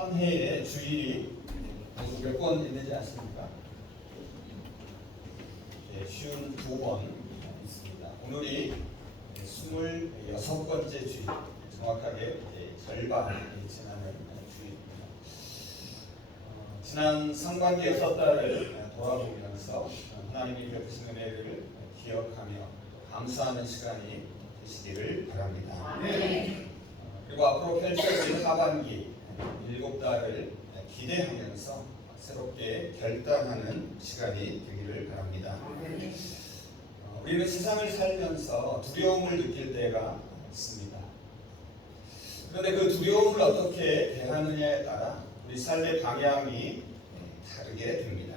한 해에 주일이 몇 번 있는지 아십니까? 52번 있습니다. 오늘이 26번째 주일, 정확하게 절반이 지나는 주일입니다. 지난 상반기 6달을 돌아보면서 하나님이 베푸신 은혜를 기억하며 감사하는 시간이 되시기를 바랍니다. 그리고 앞으로 펼쳐질 하반기 7달을 기대하면서 새롭게 결단하는 시간이 되기를 바랍니다. 우리는 세상을 살면서 두려움을 느낄 때가 있습니다. 그런데 그 두려움을 어떻게 대하느냐에 따라 우리 삶의 방향이 다르게 됩니다.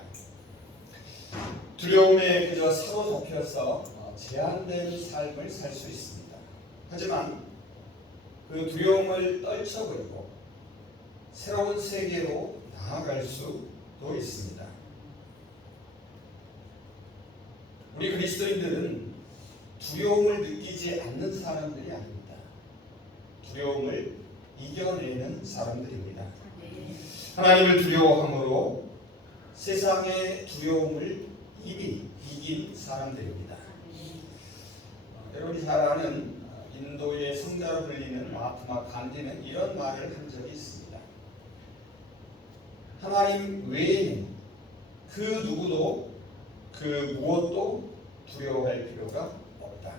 두려움에 그저 사로잡혀서 제한된 삶을 살 수 있습니다. 하지만 그 두려움을 떨쳐버리고 새로운 세계로 나아갈 수도 있습니다. 우리 그리스도인들은 두려움을 느끼지 않는 사람들이 아닙니다. 두려움을 이겨내는 사람들입니다. 하나님을 두려워함으로 세상의 두려움을 이미 이긴 사람들입니다. 여러분이 잘 아는 인도의 성자로 불리는 마하트마 간디는 이런 말을 한 적이 있습니다. 하나님 외에는 그 누구도 그 무엇도 두려워할 필요가 없다.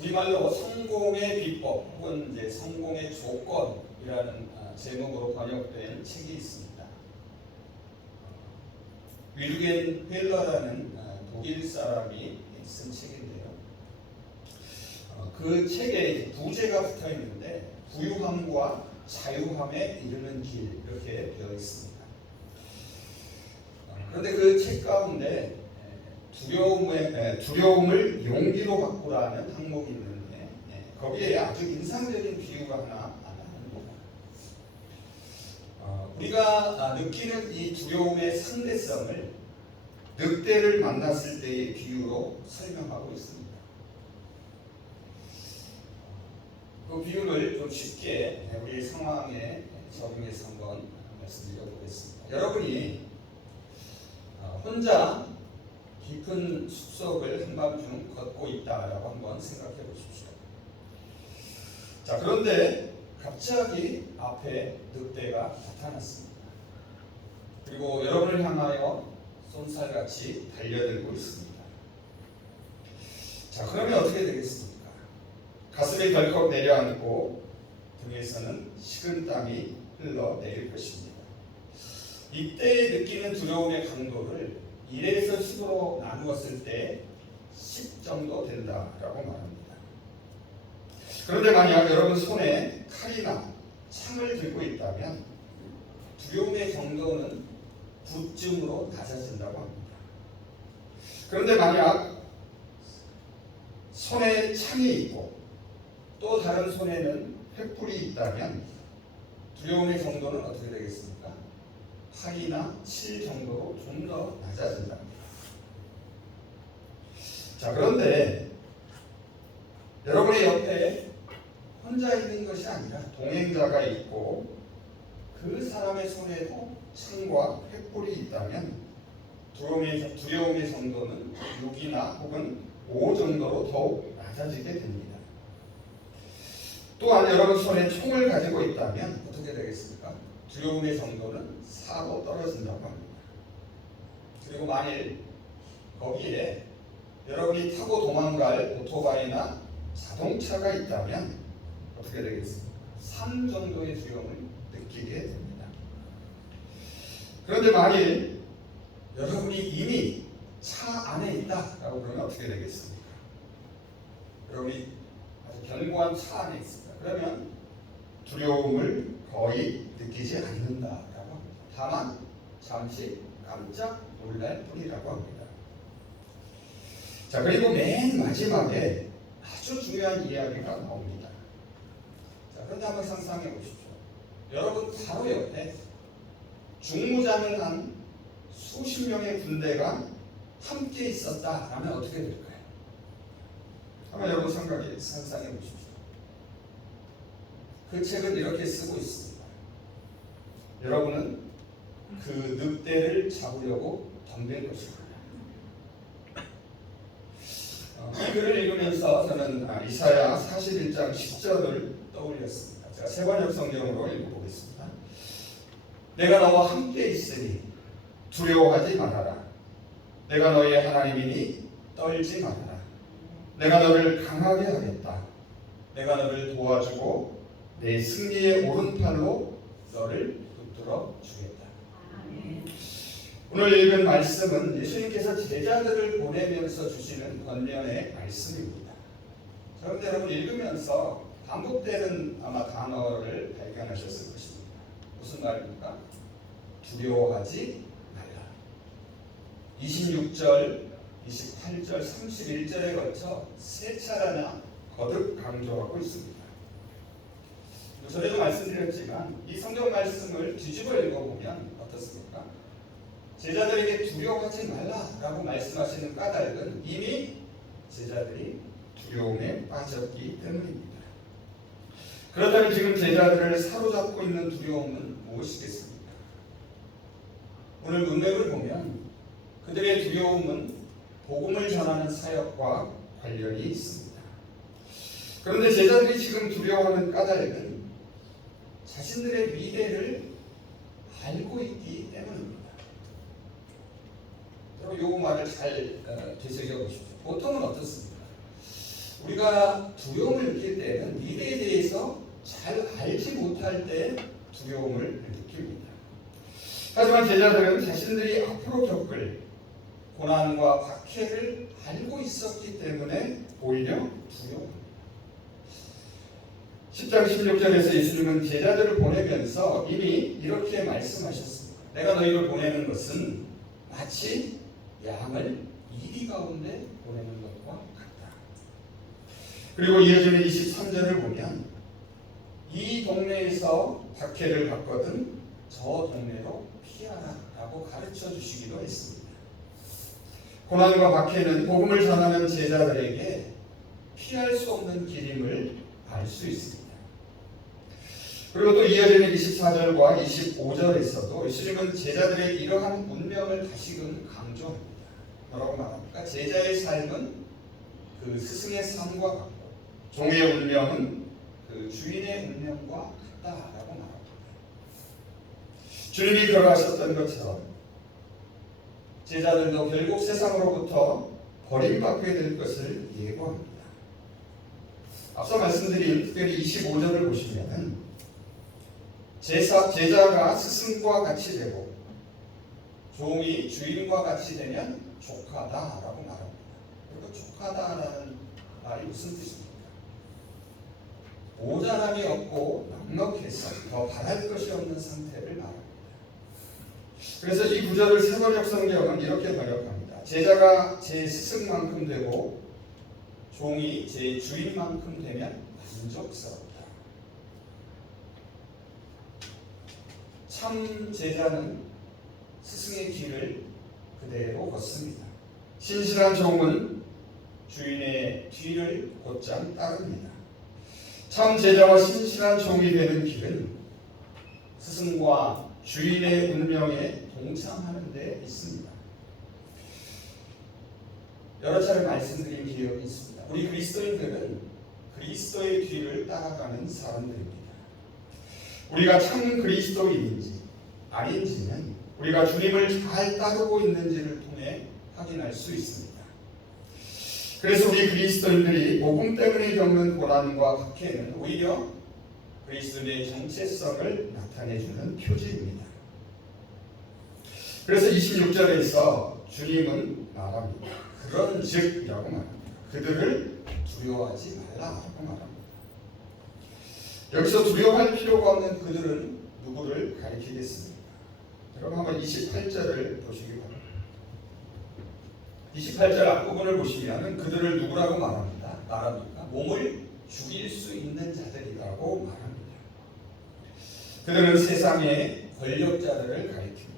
우리말로 성공의 비법 혹은 이제 성공의 조건이라는 제목으로 번역된 책이 있습니다. 윌겐 펠러라는 독일 사람이 쓴 책인데요. 그 책에 부제가 붙어 있는데 부유함과 자유함에 이르는 길 이렇게 되어 있습니다. 그런데 그 책 가운데 두려움을 용기로 바꾸라는 항목이 있는데 거기에 아주 인상적인 비유가 하나 나옵니다. 우리가 느끼는 이 두려움의 상대성을 늑대를 만났을 때의 비유로 설명하고 있습니다. 그 비유를 좀 쉽게 우리 상황에 적용해서 한번 말씀드려보겠습니다. 여러분이 혼자 깊은 숲속을 한밤중 걷고 있다라고 한번 생각해 보십시오. 자, 그런데 갑자기 앞에 늑대가 나타났습니다. 그리고 여러분을 향하여 쏜살같이 달려들고 있습니다. 자, 그러면 어떻게 되겠습니까? 가슴이 덜컥 내려앉고 등에서는 식은땀이 흘러내릴 것입니다. 이때 느끼는 두려움의 강도를 1에서 10으로 나누었을 때 10 정도 된다라고 말합니다. 그런데 만약 여러분 손에 칼이나 창을 들고 있다면 두려움의 정도는 9쯤으로 낮아진다고 합니다. 그런데 만약 손에 창이 있고 또 다른 손에는 횃불이 있다면 두려움의 정도는 어떻게 되겠습니까? 8이나 7 정도로 좀 더 낮아진답니다. 자, 그런데 여러분의 옆에 혼자 있는 것이 아니라 동행자가 있고 그 사람의 손에도 창과 횃불이 있다면 두려움의 정도는 6이나 혹은 5 정도로 더욱 낮아지게 됩니다. 또한 여러분 손에 총을 가지고 있다면 어떻게 되겠습니까? 두려움의 정도는 4로 떨어진다고 합니다. 그리고 만일 거기에 여러분이 타고 도망갈 오토바이나 자동차가 있다면 어떻게 되겠습니까? 3 정도의 두려움을 느끼게 됩니다. 그런데 만일 여러분이 이미 차 안에 있다라고 그러면 어떻게 되겠습니까? 여러분이 아주 견고한 차 안에 있습니다. 그러면 두려움을 거의 느끼지 않는다라고 합니다. 다만 잠시 깜짝 놀랄 뿐이라고 합니다. 자, 그리고 맨 마지막에 아주 중요한 이야기가 나옵니다. 자, 그런데 한번 상상해 보십시오. 여러분 바로 옆에 중무장을 한 수십 명의 군대가 함께 있었다라면 어떻게 될까요? 한번 여러분 상상해 보십시오. 그 책은 이렇게 쓰고 있습니다. 여러분은 그 늑대를 잡으려고 덤빌 것입니다. 이 글을 읽으면서 저는 이사야 41장 10절을 떠올렸습니다. 제가 세번역 성경으로 읽어보겠습니다. 내가 너와 함께 있으니 두려워하지 말아라. 내가 너의 하나님이니 떨지 말아라. 내가 너를 강하게 하겠다. 내가 너를 도와주고 내 승리의 오른팔로 너를 붙들어 주겠다. 오늘 읽은 말씀은 예수님께서 제자들을 보내면서 주시는 권면의 말씀입니다. 그런데 여러분 읽으면서 반복되는 아마 단어를 발견하셨을 것입니다. 무슨 말입니까? 두려워하지 말라. 26절, 28절, 31절에 걸쳐 세 차례나 거듭 강조하고 있습니다. 전에도 말씀드렸지만 이 성경 말씀을 뒤집어 읽어보면 어떻습니까? 제자들에게 두려워하지 말라라고 말씀하시는 까닭은 이미 제자들이 두려움에 빠졌기 때문입니다. 그렇다면 지금 제자들을 사로잡고 있는 두려움은 무엇이겠습니까? 오늘 문맥을 보면 그들의 두려움은 복음을 전하는 사역과 관련이 있습니다. 그런데 제자들이 지금 두려워하는 까닭은 자신들의 미래를 알고 있기 때문입니다. 이 말을 잘 되새겨보십시오. 보통은 어떻습니까? 우리가 두려움을 느낄 때는 미래에 대해서 잘 알지 못할 때 두려움을 느낍니다. 하지만 제자들은 자신들이 앞으로 겪을 고난과 박해를 알고 있었기 때문에 오히려 두려워합니다. 10장 16절에서 예수님은 제자들을 보내면서 이미 이렇게 말씀하셨습니다. 내가 너희를 보내는 것은 마치 양을 이리 가운데 보내는 것과 같다. 그리고 이어지는 23절을 보면 이 동네에서 박해를 받거든 저 동네로 피하라 라고 가르쳐 주시기도 했습니다. 고난과 박해는 복음을 전하는 제자들에게 피할 수 없는 길임을 알 수 있습니다. 그리고 또 이어지는 24절과 25절에서도 예수님은 제자들의 이러한 운명을 다시금 강조합니다. 뭐라고 말합니까? 제자의 삶은 그 스승의 삶과 같고 종의 운명은 그 주인의 운명과 같다라고 말합니다. 주님이 걸어가셨던 것처럼 제자들도 결국 세상으로부터 버림받게 될 것을 예고합니다. 앞서 말씀드린 특별히 25절을 보시면 제자가 스승과 같이 되고 종이 주인과 같이 되면 족하다라고 말합니다. 그리고 족하다라는 말이 무슨 뜻입니까? 모자람이 없고 넉넉해서 더 바랄 것이 없는 상태를 말합니다. 그래서 이 구절을 세번역 성경은 이렇게 번역합니다. 제자가 제 스승만큼 되고 종이 제 주인만큼 되면 만족스럽다. 참 제자는 스승의 길을 그대로 걷습니다. 신실한 종은 주인의 뒤를 곧장 따릅니다. 참 제자와 신실한 종이 되는 길은 스승과 주인의 운명에 동참하는 데 있습니다. 여러 차례 말씀드린 기억이 있습니다. 우리 그리스도인들은 그리스도의 뒤를 따라가는 사람들입니다. 우리가 참 그리스도인인지 아닌지는 우리가 주님을 잘 따르고 있는지를 통해 확인할 수 있습니다. 그래서 우리 그리스도인들이 복음 때문에 겪는 고난과 박해는 오히려 그리스도의 정체성을 나타내주는 표지입니다. 그래서 26절에서 주님은 말합니다. 그런즉이라고 말합니다. 그들을 두려워하지 말라라고 말합니다. 여기서 두려워할 필요가 없는 그들은 누구를 가리키겠습니까? 여러분 한번 28절을 보시기 바랍니다. 28절 앞부분을 보시면 그들을 누구라고 말합니까? 몸을 죽일 수 있는 자들이라고 말합니다. 그들은 세상의 권력자들을 가리킵니다.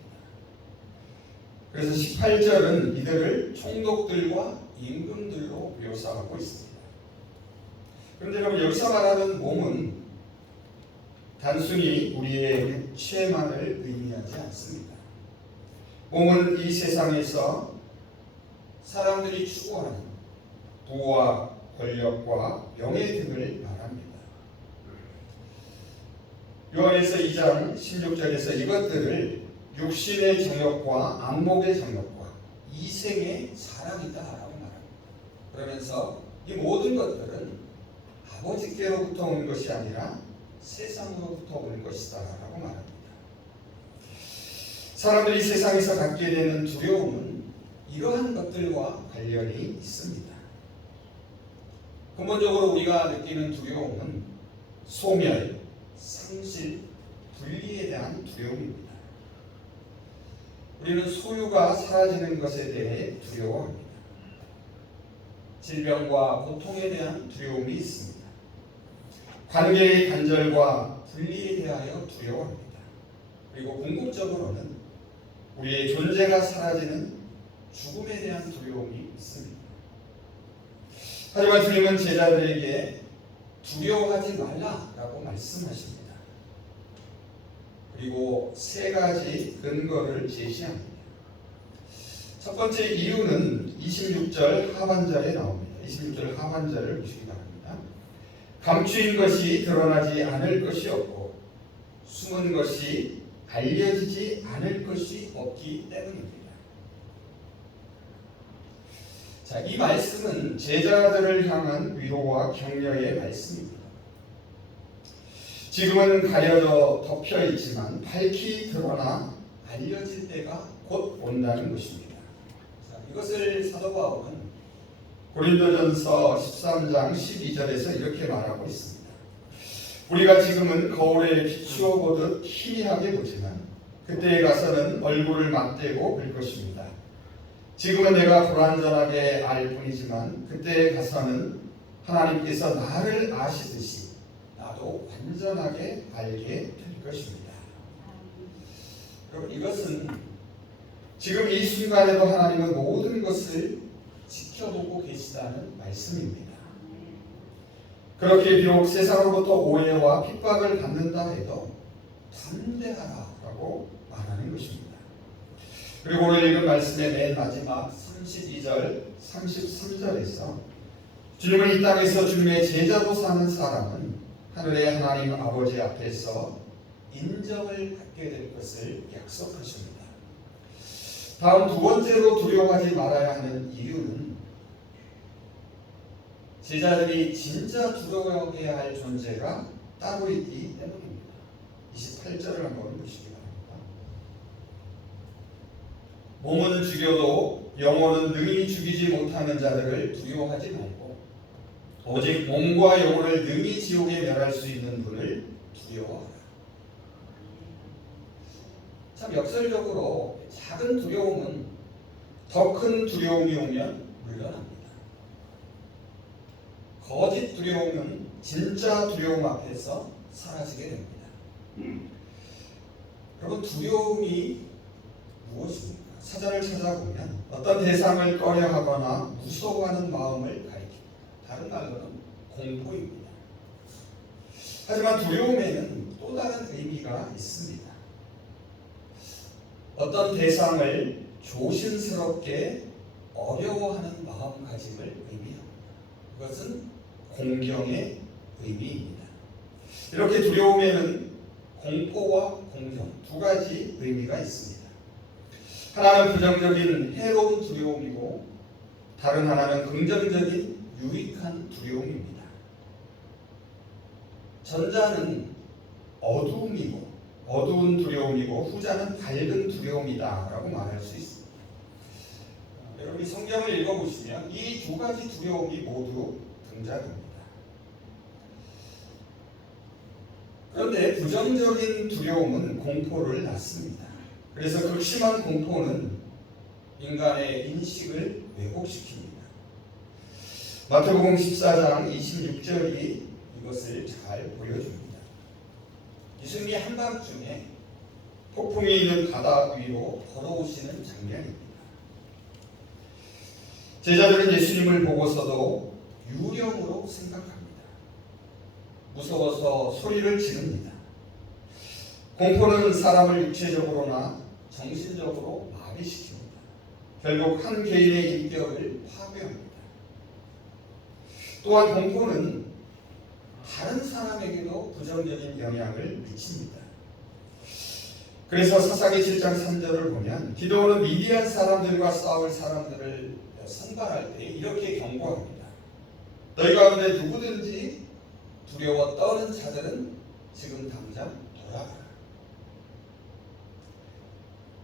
그래서 18절은 이들을 총독들과 임금들로 묘사하고 있습니다. 그런데 여러분 여기서 말하는 몸은 단순히 우리의 육체만을 의미하지 않습니다. 몸은 이 세상에서 사람들이 추구하는 부와 권력과 명예 등을 말합니다. 요한일서 2장 16절에서 이것들을 육신의 정욕과 안목의 정욕과 이생의 사랑이다라고 말합니다. 그러면서 이 모든 것들은 아버지께로부터 온 것이 아니라 세상으로부터 온 것이다 라고 말합니다. 사람들이 세상에서 갖게 되는 두려움은 이러한 것들과 관련이 있습니다. 근본적으로 우리가 느끼는 두려움은 소멸, 상실, 분리에 대한 두려움입니다. 우리는 소유가 사라지는 것에 대해 두려워합니다. 질병과 고통에 대한 두려움이 있습니다. 관계의 단절과 분리에 대하여 두려워합니다. 그리고 궁극적으로는 우리의 존재가 사라지는 죽음에 대한 두려움이 있습니다. 하지만 주님은 제자들에게 두려워하지 말라라고 말씀하십니다. 그리고 세 가지 근거를 제시합니다. 첫 번째 이유는 26절 하반절에 나옵니다. 26절 하반절을 보시기 바랍니다. 감추인 것이 드러나지 않을 것이 없고 숨은 것이 알려지지 않을 것이 없기 때문입니다. 자, 이 말씀은 제자들을 향한 위로와 격려의 말씀입니다. 지금은 가려져 덮여 있지만 밝히 드러나 알려질 때가 곧 온다는 것입니다. 자, 이것을 사도 바울은 고린도전서 13장 12절에서 이렇게 말하고 있습니다. 우리가 지금은 거울에 비추어 보듯 희미하게 보지만 그때에 가서는 얼굴을 맞대고 볼 것입니다. 지금은 내가 불완전하게 알 뿐이지만 그때에 가서는 하나님께서 나를 아시듯이 나도 완전하게 알게 될 것입니다. 여러분, 이것은 지금 이 순간에도 하나님은 모든 것을 지켜보고 계시다는 말씀입니다. 그렇게 비록 세상으로부터 오해와 핍박을 받는다 해도 담대하라라고 말하는 것입니다. 그리고 오늘 읽은 말씀의 맨 마지막 32절, 33절에서 주님은 이 땅에서 주님의 제자로 사는 사람은 하늘의 하나님 아버지 앞에서 인정을 받게 될 것을 약속하십니다. 다음 두 번째로 두려워하지 말아야 하는 이유는 제자들이 진짜 두려워해야 할 존재가 따로 있기 때문입니다. 28절을 한번 보시기 바랍니다. 몸은 죽여도 영혼은 능히 죽이지 못하는 자들을 두려워하지 말고 오직 몸과 영혼을 능히 지옥에 멸할 수 있는 분을 두려워하라. 참 역설적으로 작은 두려움은 더 큰 두려움이 오면 물러납니다. 거짓 두려움은 진짜 두려움 앞에서 사라지게 됩니다. 여러분, 두려움이 무엇입니까? 사전을 찾아보면 어떤 대상을 꺼려하거나 무서워하는 마음을 가리킵니다. 다른 말로는 공포입니다. 하지만 두려움에는 또 다른 의미가 있습니다. 어떤 대상을 조심스럽게 어려워하는 마음가짐을 의미합니다. 그것은 공경의 의미입니다. 이렇게 두려움에는 공포와 공경 두 가지 의미가 있습니다. 하나는 부정적인 해로운 두려움이고 다른 하나는 긍정적인 유익한 두려움입니다. 전자는 어두움이고 어두운 두려움이고 후자는 밝은 두려움이다 라고 말할 수 있습니다. 여러분이 성경을 읽어보시면 이 두 가지 두려움이 모두 등장합니다. 그런데 부정적인 두려움은 공포를 낳습니다. 그래서 극심한 공포는 인간의 인식을 왜곡시킵니다. 마태복음 14장 26절이 이것을 잘 보여줍니다. 예수님이 한밤중에 폭풍이 있는 바다 위로 걸어오시는 장면입니다. 제자들은 예수님을 보고서도 유령으로 생각합니다. 무서워서 소리를 지릅니다. 공포는 사람을 육체적으로나 정신적으로 마비시킵니다. 결국 한 개인의 인격을 파괴합니다. 또한 공포는 다른 사람에게도 부정적인 영향을 미칩니다. 그래서 사사기 7장 3절을 보면 기드온은 미디안 사람들과 싸울 사람들을 선발할 때 이렇게 경고합니다. 너희 가운데 누구든지 두려워 떠는 자들은 지금 당장 돌아가라.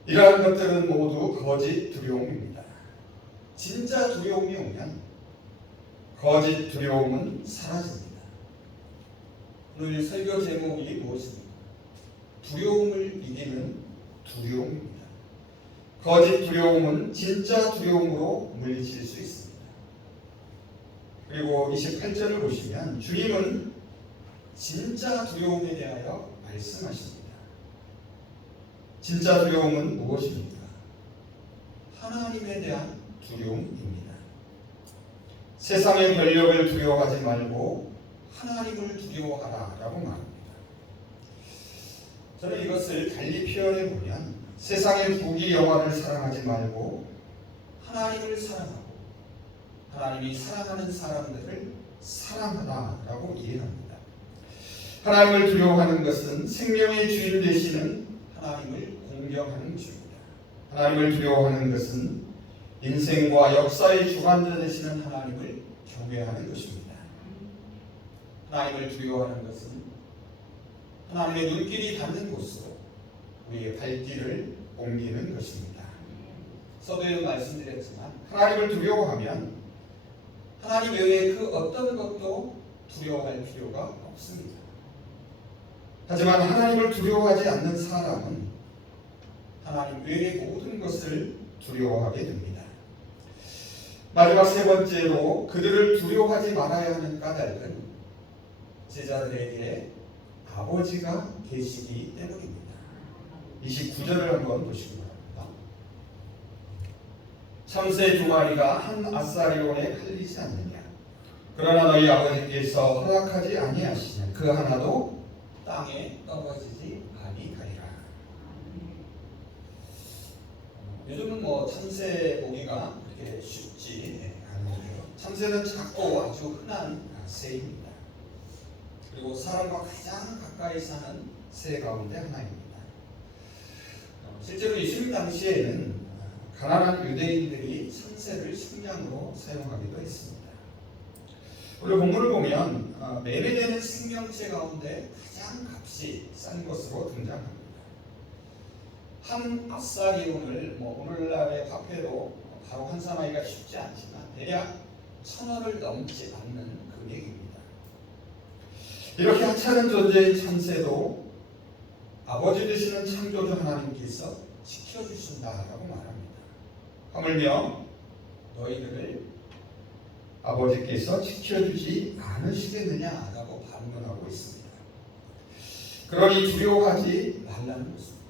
이러한 것들은 모두 거짓 두려움입니다. 진짜 두려움이 오면 거짓 두려움은 사라집니다. 오늘 설교 제목이 무엇입니까? 두려움을 이기는 두려움입니다. 거짓 두려움은 진짜 두려움으로 물리칠 수 있습니다. 그리고 28절을 보시면 주님은 진짜 두려움에 대하여 말씀하십니다. 진짜 두려움은 무엇입니까? 하나님에 대한 두려움입니다. 세상의 권력을 두려워하지 말고 하나님을 두려워하라 라고 말합니다. 저는 이것을 달리 표현해 보면 세상의 부귀 영화를 사랑하지 말고 하나님을 사랑하고 하나님이 사랑하는 사람들을 사랑하라라고 이해합니다. 하나님을 두려워하는 것은 생명의 주인 되시는 하나님을 공경하는 것입니다. 하나님을 두려워하는 것은 인생과 역사의 주관자 되시는 하나님을 경외하는 것입니다. 하나님을 두려워하는 것은 하나님의 눈길이 닿는 곳으로 우리의 발길을 옮기는 것입니다. 서두에 말씀드렸지만 하나님을 두려워하면 하나님 외에 그 어떤 것도 두려워할 필요가 없습니다. 하지만 하나님을 두려워하지 않는 사람은 하나님 외의 모든 것을 두려워하게 됩니다. 마지막 세 번째로 그들을 두려워하지 말아야 하는 까닭은 제자들에게 아버지가 계시기 때문입니다. 29절을 한번 보시기 바랍니다. 참새 두 마리가 한 아사리온에 팔리지 않느냐? 그러나 너희 아버지께서 허락하지 아니하시냐? 그 하나도 땅에 떨어지지 아니하리라. 요즘은 참새 보기가 그렇게 쉽지 않은데요. 참새는 작고 아주 흔한 새입니다. 그리고 사람과 가장 가까이 사는 새 가운데 하나입니다. 실제로 예수님 당시에는 가난한 유대인들이 참새를 식량으로 사용하기도 했습니다. 오늘 본문을 보면 매매되는 생명체 가운데 가장 값이 싼 것으로 등장합니다. 한 아사리온을 오늘날의 화폐로 바로 환산하기가 쉽지 않지만 대략 1,000원을 넘지 않는 금액입니다. 이렇게 하찮은 존재의 참새도 아버지 되시는 창조주 하나님께서 지켜주신다라고 말합니다. 하물며 너희들을 아버지께서 지켜주지 않으시겠느냐라고 반문하고 있습니다. 그러니 두려워하지 말라는 것입니다.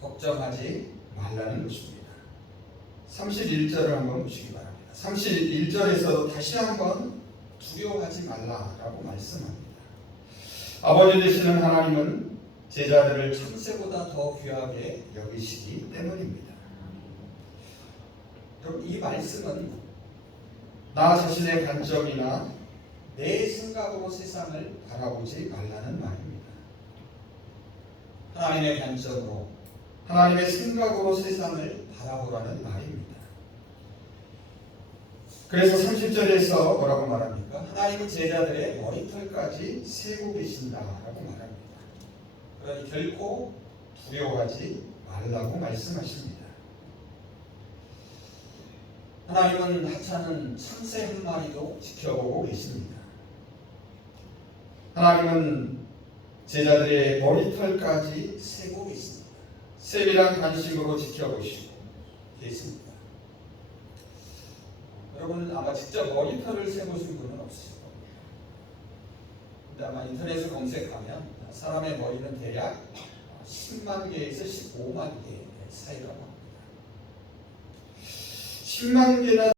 걱정하지 말라는 것입니다. 31절을 한번 보시기 바랍니다. 31절에서 다시 한번 두려워하지 말라라고 말씀합니다. 아버지 되시는 하나님은 제자들을 참새보다 더 귀하게 여기시기 때문입니다. 여러분, 이 말씀은 나 자신의 관점이나 내 생각으로 세상을 바라보지 말라는 말입니다. 하나님의 관점으로 하나님의 생각으로 세상을 바라보라는 말입니다. 그래서 30절에서 뭐라고 말합니까? 하나님은 제자들의 머리털까지 세고 계신다라고 말합니다. 그러니 결코 두려워하지 말라고 말씀하십니다. 하나님은 하찮은 참새 한 마리도 지켜보고 계십니다. 하나님은 제자들의 머리털까지 세고 계십니다. 세밀한 관심으로 지켜보시고 계십니다. 여러분 아마 직접 머리털을 세보신 분은 없으실 겁니다. 근데 아마 인터넷에 검색하면 사람의 머리는 대략 10만 개에서 15만 개 사이라고 합니다. 10만 개나